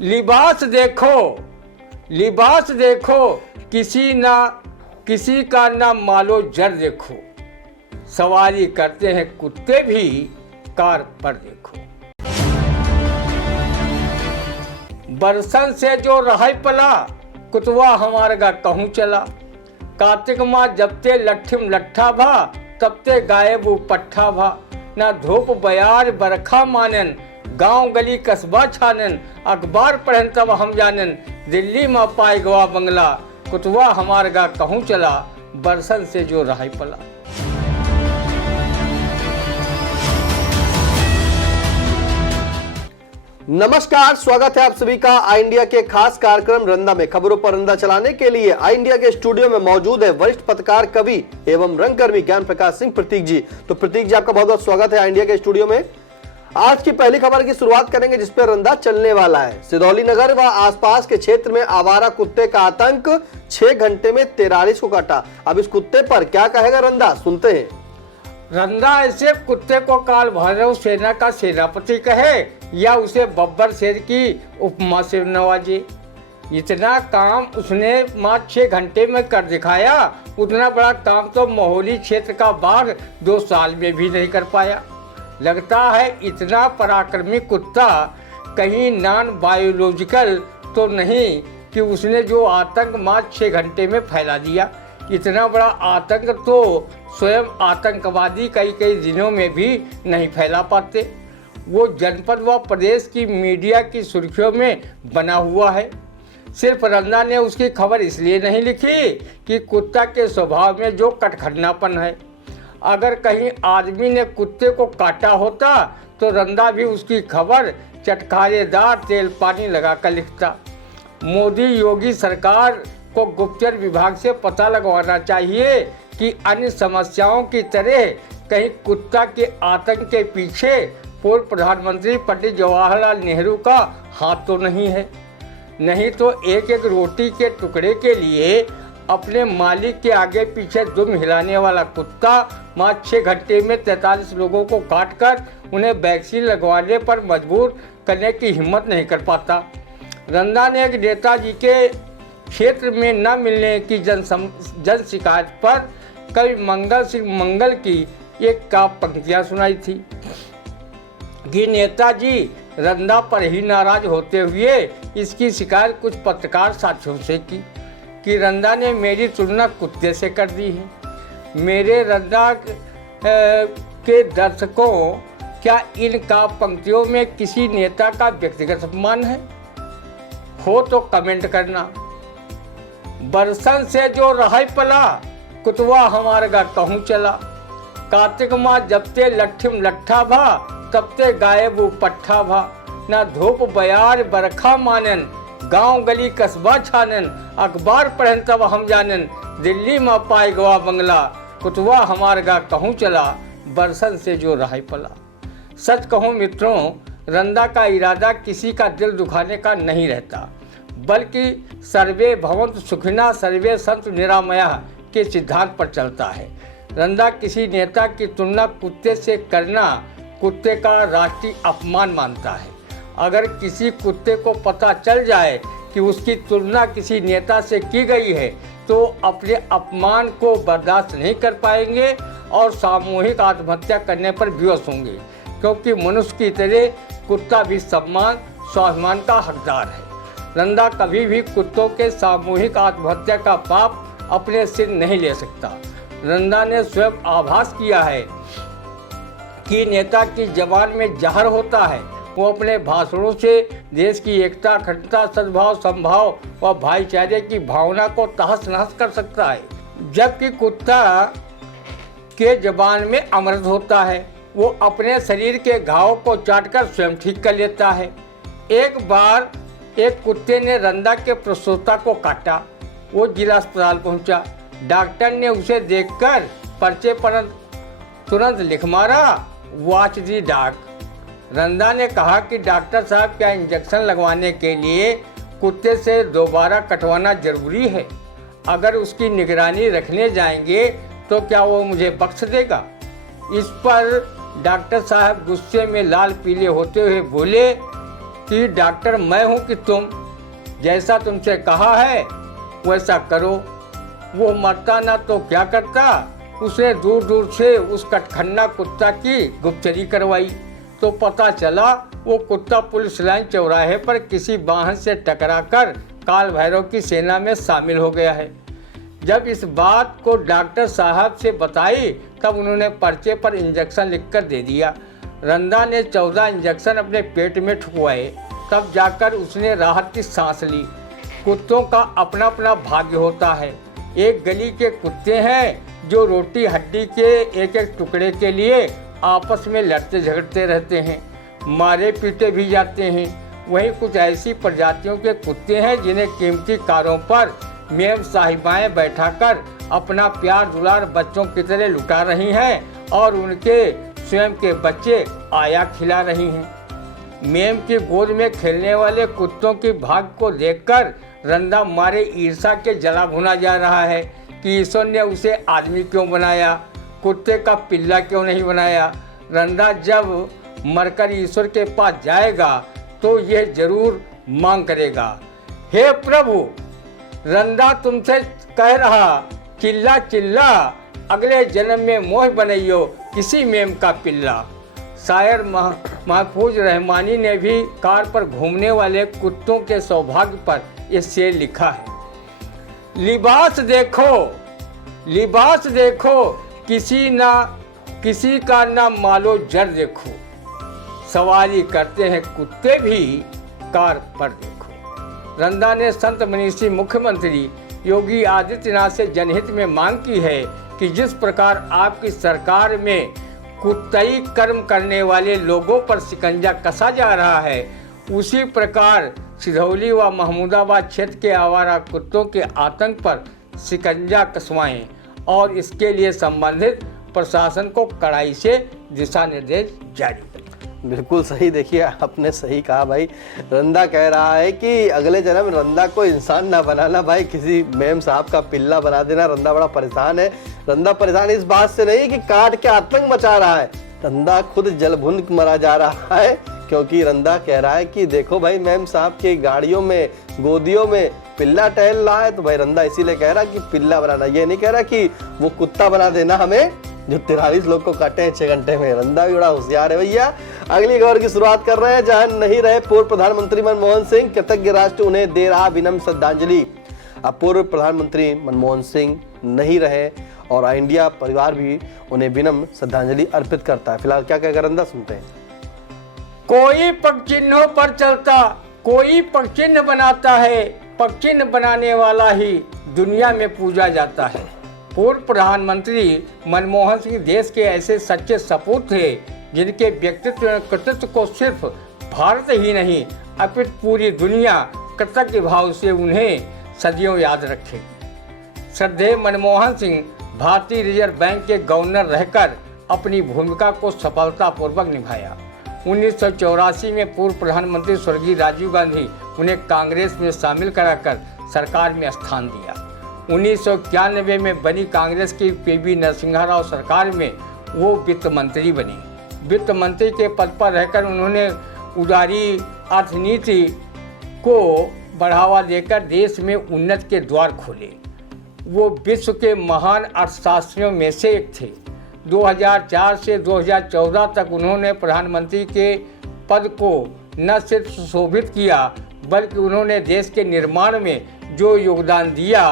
लिबास देखो, लिबास देखो, किसी का ना मालो जर देखो। सवारी करते हैं कुत्ते भी कार पर देखो। बरसन से जो रहा पला, कुतवा हमार गा कहूँ चला। कार्तिक माँ जबते लट्ठिम लट्ठा भा, तबते गायब पट्ठा भा। ना धूप बयार बरखा मानन, गांव गली कस्बा छानन। अखबार पढ़न तब हम जानन, दिल्ली में पाए गवा बंगला। कुतवा हमार गा कहूँ चला, बरसन से जो रहा पला। नमस्कार, स्वागत है आप सभी का आई इंडिया के खास कार्यक्रम रंदा में। खबरों पर रंदा चलाने के लिए आई इंडिया के स्टूडियो में मौजूद है वरिष्ठ पत्रकार, कवि एवं रंगकर्मी ज्ञान प्रकाश सिंह प्रतीक जी। तो प्रतीक जी, आपका बहुत बहुत स्वागत है आई इंडिया के स्टूडियो में। आज की पहली खबर की शुरुआत करेंगे जिस पर रंदा चलने वाला है। सिधौली नगर व आसपास के क्षेत्र में आवारा कुत्ते का आतंक, 6 घंटे में 43 को काटा। अब इस कुत्ते पर क्या कहेगा रंदा, सुनते हैं। रंदा ऐसे कुत्ते को काल भैरव सेना का सेनापति कहे या उसे बब्बर शेर की उपमा से नवाजे। इतना काम उसने मात्र 6 घंटे में कर दिखाया। उतना बड़ा काम तो मोहाली क्षेत्र का बाघ 2 साल में भी नहीं कर पाया। लगता है इतना पराक्रमी कुत्ता कहीं नॉन बायोलॉजिकल तो नहीं कि उसने जो आतंक मात्र 6 घंटे में फैला दिया। इतना बड़ा आतंक तो स्वयं आतंकवादी कई दिनों में भी नहीं फैला पाते। वो जनपद व प्रदेश की मीडिया की सुर्खियों में बना हुआ है। सिर्फ रंदा ने उसकी खबर इसलिए नहीं लिखी कि कुत्ता के स्वभाव में जो कटखटनापन है। अगर कहीं आदमी ने कुत्ते को काटा होता तो रंदा भी उसकी खबर चटखारेदार तेल पानी लगाकर लिखता। मोदी योगी सरकार को गुप्तचर विभाग से पता लगवाना चाहिए कि अन्य समस्याओं की तरह कहीं कुत्ता के आतंक के पीछे पूर्व प्रधानमंत्री पंडित जवाहरलाल नेहरू का हाथ तो नहीं है। नहीं तो एक एक रोटी के टुकड़े के लिए अपने मालिक के आगे पीछे दुम हिलाने वाला कुत्ता मात्र 6 घंटे में 43 लोगों को काटकर उन्हें वैक्सीन लगवाने पर मजबूर करने की हिम्मत नहीं कर पाता। रंदा ने एक नेताजी के क्षेत्र में न मिलने की जन शिकायत पर कवि मंगल सिंह मंगल की एक काव्य पंक्तियाँ सुनाई थी कि नेताजी रंदा पर ही नाराज होते हुए इसकी शिकायत कुछ पत्रकार साथियों से की कि रंदा ने मेरी तुलना कुत्ते से कर दी है। मेरे रंदा के दर्शकों, क्या इन काव्य पंक्तियों में किसी नेता का व्यक्तिगत अपमान है? हो तो कमेंट करना। बरसन से जो रहा पला, कुतवा हमार गा कहूँ चला। कार्तिक माँ जबते लट्ठिम लट्ठा भा, तबते गायब पट्ठा भा। ना धूप बयार बरखा मानन, गांव गली कस्बा छानन। अखबार पढ़न तब हम जानन, दिल्ली में पाए गवा बंगला। कुतवा हमार गा कहूँ चला, बरसन से जो रहा पला। सच कहूँ मित्रों, रंदा का इरादा किसी का दिल दुखाने का नहीं रहता, बल्कि सर्वे भवन्तु सुखिनः सर्वे सन्तु निरामयाः के सिद्धांत पर चलता है। रंदा किसी नेता की तुलना कुत्ते से करना कुत्ते का राष्ट्रीय अपमान मानता है। अगर किसी कुत्ते को पता चल जाए कि उसकी तुलना किसी नेता से की गई है तो अपने अपमान को बर्दाश्त नहीं कर पाएंगे और सामूहिक आत्महत्या करने पर विवश होंगे, क्योंकि मनुष्य की तरह कुत्ता भी सम्मान स्वाभिमान का हकदार है। रंदा कभी भी कुत्तों के सामूहिक आत्महत्या का पाप अपने सिर नहीं ले सकता। रंदा ने स्वयं आभास किया है कि नेता की जबान में जहर होता है। वो अपने भाषणों से देश की एकता, अखंडता, सद्भाव, संभाव व भाईचारे की भावना को तहस नहस कर सकता है, जबकि कुत्ता के जबान में अमृत होता है। वो अपने शरीर के घाव को चाटकर स्वयं ठीक कर लेता है। एक बार एक कुत्ते ने रंदा के प्रसोता को काटा। वो जिला अस्पताल पहुंचा। डॉक्टर ने उसे देखकर पर्चे पर तुरंत लिख मारा, वॉच दी डॉग। रंदा ने कहा कि डॉक्टर साहब, क्या इंजेक्शन लगवाने के लिए कुत्ते से दोबारा कटवाना जरूरी है? अगर उसकी निगरानी रखने जाएंगे तो क्या वो मुझे बख्श देगा? इस पर डॉक्टर साहब गुस्से में लाल पीले होते हुए बोले कि डॉक्टर मैं हूं कि तुम, जैसा तुमसे कहा है वैसा करो। वो मरता ना तो क्या करता, उसने दूर दूर से उस कटखन्ना कुत्ता की गुप्तचरी करवाई तो पता चला वो कुत्ता पुलिस लाइन चौराहे पर किसी वाहन से टकराकर काल भैरव की सेना में शामिल हो गया है। जब इस बात को डॉक्टर साहब से बताई तब उन्होंने पर्चे पर इंजेक्शन लिखकर दे दिया। रंदा ने 14 इंजेक्शन अपने पेट में ठुकवाए, तब जाकर उसने राहत की सांस ली। कुत्तों का अपना अपना भाग्य होता है। एक गली के कुत्ते हैं जो रोटी हड्डी के एक एक टुकड़े के लिए आपस में लड़ते झगड़ते रहते हैं, मारे पीटे भी जाते हैं। वहीं कुछ ऐसी प्रजातियों के कुत्ते हैं जिन्हें कीमती कारों पर मेम साहिबाएं बैठाकर अपना प्यार दुलार बच्चों की तरह लुटा रही हैं और उनके स्वयं के बच्चे आया खिला रही हैं। मेम की गोद में खेलने वाले कुत्तों की भाग को देखकर रंदा मारे ईर्ष्या के जला भुना जा रहा है कि ईश्वर ने उसे आदमी क्यों बनाया, कुत्ते का पिल्ला क्यों नहीं बनाया। रंदा जब मरकर ईश्वर के पास जाएगा तो यह जरूर मांग करेगा, हे प्रभु, रंदा तुमसे कह रहा चिल्ला चिल्ला, अगले जन्म में मोह बनइयो किसी मेम का पिल्ला। शायर महफूज रहमानी ने भी कार पर घूमने वाले कुत्तों के सौभाग्य पर ये शेर लिखा है। लिबास देखो किसी का ना मालो जर देखो, सवारी करते हैं कुत्ते भी कार पर देखो। रंदा ने संत मनीषी मुख्यमंत्री योगी आदित्यनाथ से जनहित में मांग की है कि जिस प्रकार आपकी सरकार में कुत्तई कर्म करने वाले लोगों पर शिकंजा कसा जा रहा है, उसी प्रकार सिधौली व महमूदाबाद क्षेत्र के आवारा कुत्तों के आतंक पर शिकंजा कसवाएं और इसके लिए संबंधित प्रशासन को कड़ाई से दिशा निर्देश जारी करें। बिल्कुल सही, देखिए आपने सही कहा भाई। रंदा कह रहा है कि अगले जन्म रंदा को इंसान ना बनाना भाई, किसी मेम साहब का पिल्ला बना देना। रंदा बड़ा परेशान है। रंदा परेशान इस बात से नहीं कि काट के आतंक मचा रहा है, रंदा खुद जलभुन मरा जा रहा है, क्योंकि रंदा कह रहा है कि देखो भाई मेम साहब की गाड़ियों में गोदियों में पिल्ला टहल रहा है, तो भाई रंदा इसीलिए कह रहा कि पिल्ला बनाना, ये नहीं कह रहा कि वो कुत्ता बना देना हमें जो 43 लोग को काटे हैं 6 घंटे में। रंदा भी बड़ा होशियार है भैया। अगली खबर की शुरुआत कर रहे हैं जहां नहीं रहे पूर्व प्रधानमंत्री मनमोहन सिंह, कृतज्ञ राष्ट्र उन्हें दे रहा विनम्र श्रद्धांजलि। अब पूर्व प्रधानमंत्री मनमोहन सिंह नहीं रहे और इंडिया परिवार भी उन्हें विनम्र श्रद्धांजलि अर्पित करता है। फिलहाल क्या कहकर रंदा सुनते हैं। कोई पगचिन्हों पर चलता, कोई पगचिन्ह बनाता है, पगचिन्ह बनाने वाला ही दुनिया में पूजा जाता है। पूर्व प्रधानमंत्री मनमोहन सिंह देश के ऐसे सच्चे सपूत थे जिनके व्यक्तित्व कृतित्व को सिर्फ भारत ही नहीं अपितु पूरी दुनिया कृतज्ञ भाव से उन्हें सदियों याद रखेगी। श्रद्धेय मनमोहन सिंह भारतीय रिजर्व बैंक के गवर्नर रहकर अपनी भूमिका को सफलतापूर्वक निभाया। 1984 में पूर्व प्रधानमंत्री स्वर्गीय राजीव गांधी उन्हें कांग्रेस में शामिल कराकर सरकार में स्थान दिया। 1991 में बनी कांग्रेस की पीवी नरसिम्हा राव सरकार में वो वित्त मंत्री बने। वित्त मंत्री के पद पर रहकर उन्होंने उदारी अर्थनीति को बढ़ावा देकर देश में उन्नति के द्वार खोले। वो विश्व के महान अर्थशास्त्रियों में से एक थे। 2004 से 2014 तक उन्होंने प्रधानमंत्री के पद को न सिर्फ सुशोभित किया बल्कि उन्होंने देश के निर्माण में जो योगदान दिया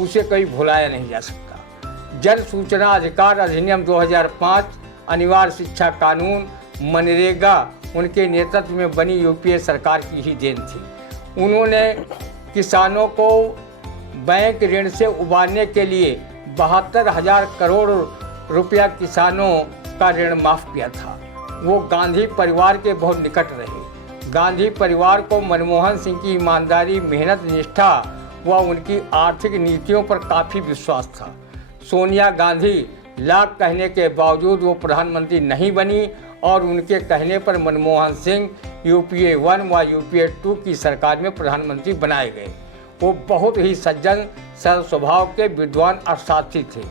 उसे कभी भुलाया नहीं जा सकता। जन सूचना अधिकार अधिनियम 2005, अनिवार्य शिक्षा कानून, मनरेगा उनके नेतृत्व में बनी यूपीए सरकार की ही देन थी। उन्होंने किसानों को बैंक ऋण से उबारने के लिए 72,000 करोड़ रुपया किसानों का ऋण माफ़ किया था। वो गांधी परिवार के बहुत निकट रहे। गांधी परिवार को मनमोहन सिंह की ईमानदारी, मेहनत, निष्ठा व उनकी आर्थिक नीतियों पर काफ़ी विश्वास था। सोनिया गांधी लाख कहने के बावजूद वो प्रधानमंत्री नहीं बनी और उनके कहने पर मनमोहन सिंह यूपीए 1 व यूपीए 2 की सरकार में प्रधानमंत्री बनाए गए। वो बहुत ही सज्जन, सरल स्वभाव के विद्वान अर्थशास्त्री थे।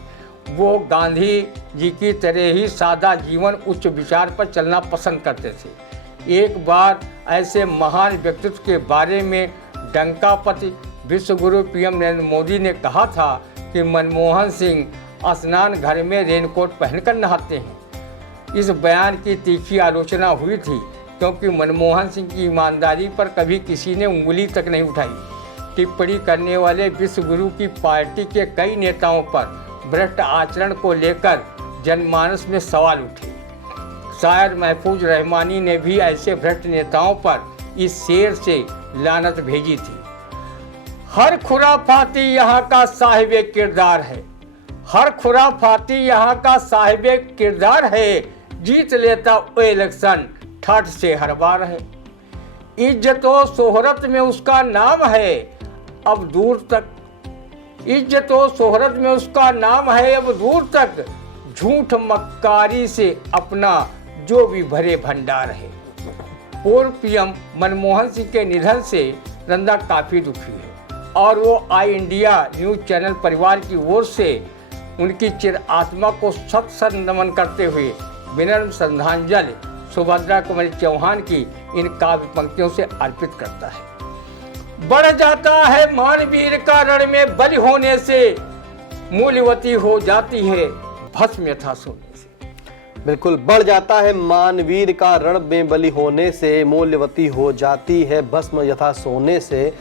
वो गांधी जी की तरह ही सादा जीवन, उच्च विचार पर चलना पसंद करते थे। एक बार ऐसे महान व्यक्तित्व के बारे में डंकापति विश्व गुरु पीएम नरेंद्र मोदी ने कहा था कि मनमोहन सिंह स्नान घर में रेनकोट पहनकर नहाते हैं। इस बयान की तीखी आलोचना हुई थी क्योंकि मनमोहन सिंह की ईमानदारी पर कभी किसी ने उंगली तक नहीं उठाई। टिप्पणी करने वाले विश्व गुरु की पार्टी के कई नेताओं पर भ्रष्ट आचरण को लेकर जनमानस में सवाल उठे। शायर महफूज रहमानी ने भी ऐसे भ्रष्ट नेताओं पर इस शेर से लानत भेजी थी। हर खुराफाती यहाँ का साहिबे किरदार है, हर खुराफाती यहाँ का साहिबे किरदार है, जीत लेता वो इलेक्शन ठट से हर बार है। इज्जतो शोहरत में उसका नाम है, अब दूर तक इज्जतो शोहरत में उसका नाम है, अब दूर तक झूठ मक्कारी से अपना जो भी भरे भंडार है। पूर्व पीएम मनमोहन सिंह के निधन से रंदा काफ़ी दुखी है और वो आई इंडिया न्यूज़ चैनल परिवार की ओर से उनकी चिर आत्मा को सत सत नमन करते हुए विनम्र श्रद्धांजलि सुभद्रा कुमारी चौहान की इन काव्य पंक्तियों से अर्पित करता है। बढ़ जाता है मानवीर का रण में बलि होने से, मूल्यवती हो जाती है भस्म यथा सोने से। बिल्कुल, बढ़ जाता है मानवीर का रण में बलि होने से, मूल्यवती हो जाती है भस्म यथा सोने से।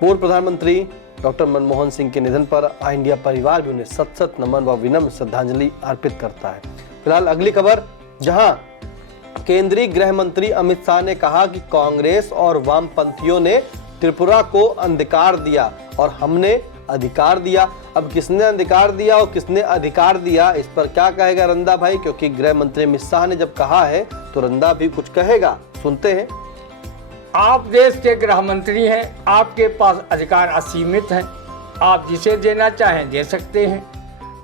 पूर्व प्रधानमंत्री डॉक्टर मनमोहन सिंह के निधन पर आई इंडिया परिवार भी उन्हें सत सत नमन व विनम्र श्रद्धांजलि अर्पित करता है। फिलहाल अगली खबर, जहां केंद्रीय गृह मंत्री अमित शाह ने कहा कि कांग्रेस और वामपंथियों ने त्रिपुरा को अंधकार दिया और हमने अधिकार दिया। अब किसने अंधकार दिया और किसने अधिकार दिया, इस पर क्या कहेगा रंदा भाई, क्योंकि गृह मंत्री अमित शाह ने जब कहा है तो रंदा भी कुछ कहेगा, सुनते हैं। आप देश के गृह मंत्री हैं, आपके पास अधिकार असीमित हैं, आप जिसे देना चाहें दे सकते हैं।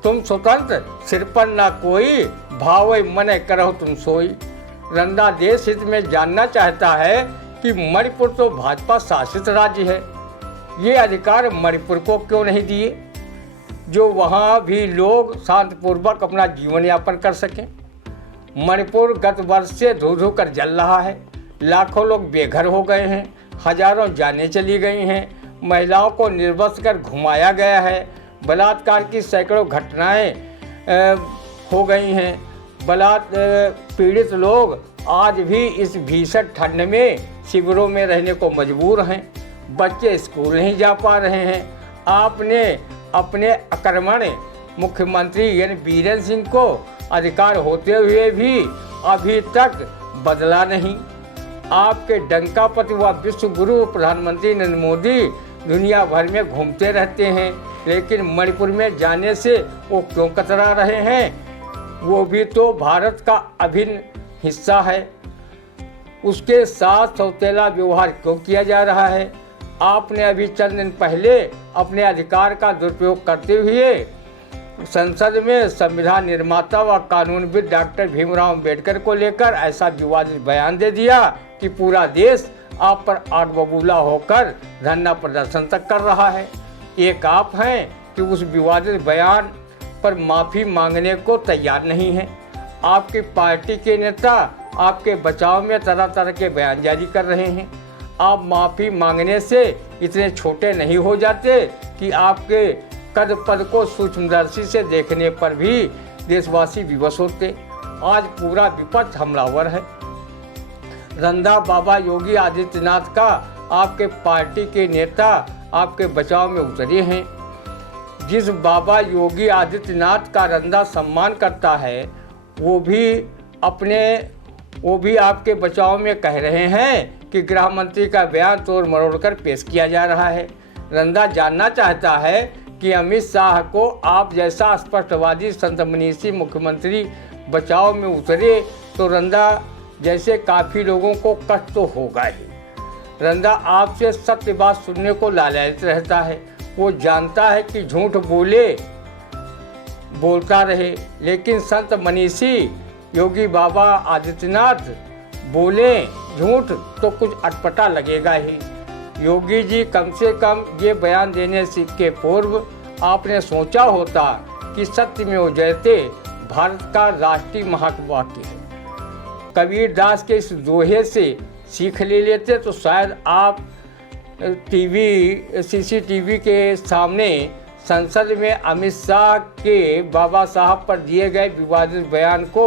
तुम स्वतंत्र, सिर पर ना कोई, भावे मन करहो तुम सोई। रंदा देश हित में जानना चाहता है कि मणिपुर तो भाजपा शासित राज्य है, ये अधिकार मणिपुर को क्यों नहीं दिए, जो वहाँ भी लोग शांतिपूर्वक अपना जीवन यापन कर सकें। मणिपुर गत वर्ष से धू धू कर जल रहा है, लाखों लोग बेघर हो गए हैं, हजारों जानें चली गई हैं, महिलाओं को निर्वस्त्र कर घुमाया गया है, बलात्कार की सैकड़ों घटनाएं हो गई हैं। पीड़ित लोग आज भी इस भीषण ठंड में शिविरों में रहने को मजबूर हैं, बच्चे स्कूल नहीं जा पा रहे हैं। आपने अपने आक्रमण मुख्यमंत्री यानी बीरेन सिंह को अधिकार होते हुए भी अभी तक बदला नहीं। आपके डंकापति व विश्व गुरु प्रधानमंत्री नरेंद्र मोदी दुनिया भर में घूमते रहते हैं, लेकिन मणिपुर में जाने से वो क्यों कतरा रहे हैं? वो भी तो भारत का अभिन्न हिस्सा है, उसके साथ सौतेला व्यवहार क्यों किया जा रहा है? आपने अभी चंद दिन पहले अपने अधिकार का दुरुपयोग करते हुए संसद में संविधान निर्माता व कानूनविद डॉक्टर भीमराव अंबेडकर को लेकर ऐसा विवादित बयान दे दिया कि पूरा देश आप पर आग बबूला होकर धरना प्रदर्शन तक कर रहा है। एक आप हैं कि उस विवादित बयान पर माफ़ी मांगने को तैयार नहीं हैं। आपकी पार्टी के नेता आपके बचाव में तरह तरह के बयान जारी कर रहे हैं। आप माफ़ी मांगने से इतने छोटे नहीं हो जाते कि आपके कद पद को सूक्ष्मदर्शी से देखने पर भी देशवासी विवश होते। आज पूरा विपक्ष हमलावर है। रंदा बाबा योगी आदित्यनाथ का आपके पार्टी के नेता आपके बचाव में उतरे हैं। जिस बाबा योगी आदित्यनाथ का रंदा सम्मान करता है वो भी आपके बचाव में कह रहे हैं कि गृह मंत्री का बयान तोड़ मरोड़ कर पेश किया जा रहा है। रंदा जानना चाहता है कि अमित शाह को आप जैसा स्पष्टवादी संत मनीषी मुख्यमंत्री बचाव में उतरे तो रंदा जैसे काफ़ी लोगों को कष्ट तो होगा ही। रंदा आपसे सत्य बात सुनने को लालच रहता है। वो जानता है कि झूठ बोलता रहे, लेकिन संत मनीषी योगी बाबा आदित्यनाथ बोले झूठ तो कुछ अटपटा लगेगा ही। योगी जी, कम से कम ये बयान देने के पूर्व आपने सोचा होता कि सत्यमेव जयते भारत का राष्ट्रीय महावाक्य है। कबीर दास के इस दोहे से सीख ले लेते तो शायद आप सीसीटीवी के सामने संसद में अमित शाह के बाबा साहब पर दिए गए विवादित बयान को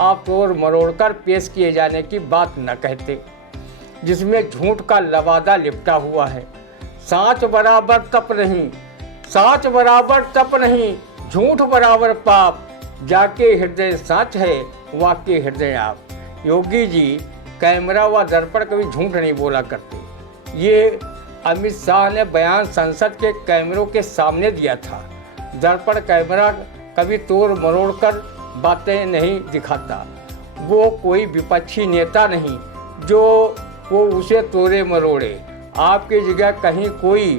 आप तोड़ मरोड़कर पेश किए जाने की बात न कहते, जिसमें झूठ का लबादा लिपटा हुआ है। सांच बराबर तप नहीं, सांच बराबर तप नहीं, झूठ बराबर पाप, जाके हृदय सांच है वाके हृदय आप। योगी जी कैमरा व दर्पण कभी झूठ नहीं बोला करते। ये अमित शाह ने बयान संसद के कैमरों के सामने दिया था। दर्पण कैमरा कभी तोड़ मरोड़ कर बातें नहीं दिखाता। वो कोई विपक्षी नेता नहीं जो वो उसे तोड़े मरोड़े। आपकी जगह कहीं कोई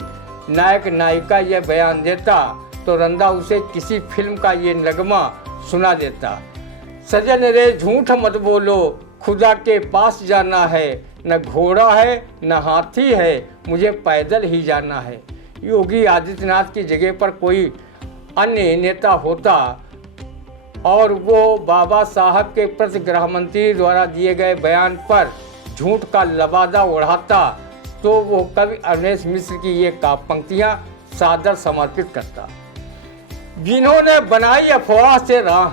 नायक नायिका यह बयान देता तो रंदा उसे किसी फिल्म का ये नगमा सुना देता। सजन रे झूठ मत बोलो, खुदा के पास जाना है, न घोड़ा है न हाथी है, मुझे पैदल ही जाना है। योगी आदित्यनाथ की जगह पर कोई अन्य नेता होता और वो बाबा साहब के प्रति गृह मंत्री द्वारा दिए गए बयान पर झूठ का लबादा उड़ाता तो वो कवि अवनीश मिश्र की ये काव्य पंक्तियाँ सादर समर्पित करता। जिन्होंने बनाई अफवाह से राह,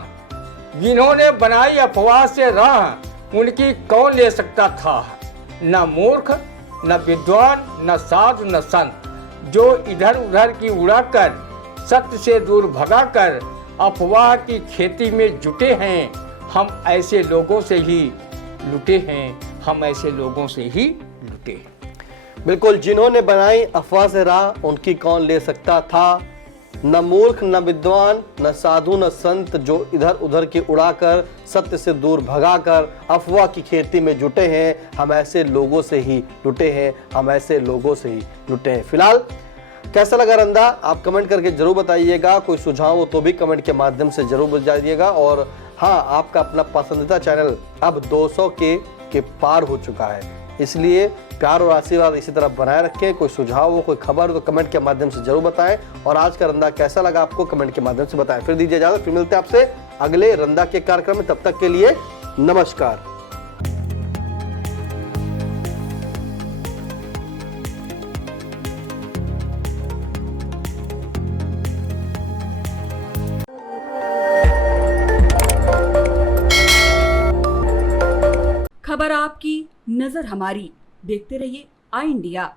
जिन्होंने बनाई अफवाह से राह, उनकी कौन ले सकता था। न मूर्ख न विद्वान न साधु न संत, जो इधर उधर की उड़ाकर सत्य से दूर भगाकर अफवाह की खेती में जुटे हैं, हम ऐसे लोगों से ही लुटे हैं, हम ऐसे लोगों से ही लुटे हैं। बिल्कुल, जिन्होंने बनाई अफवाह से राह, उनकी कौन ले सकता था। न मूर्ख न विद्वान न साधु न संत, जो इधर उधर की उड़ाकर सत्य से दूर भगाकर अफवाह की खेती में जुटे हैं, हम ऐसे लोगों से ही लुटे हैं, हम ऐसे लोगों से ही लुटे हैं। फिलहाल कैसा लगा रंदा, आप कमेंट करके जरूर बताइएगा। कोई सुझाव हो तो भी कमेंट के माध्यम से जरूर बताइएगा। और हाँ, आपका अपना पसंदीदा चैनल अब 200 के पार हो चुका है, इसलिए प्यार और आशीर्वाद इसी तरह बनाए रखें। कोई सुझाव हो, कोई खबर हो तो कमेंट के माध्यम से जरूर बताएं। और आज का रंदा कैसा लगा आपको कमेंट के माध्यम से बताएं। फिर दीजिए इजाजत, फिर मिलते हैं आपसे अगले रंदा के कार्यक्रम में। तब तक के लिए नमस्कार। खबर आपकी, नजर हमारी। देखते रहिए आई इंडिया।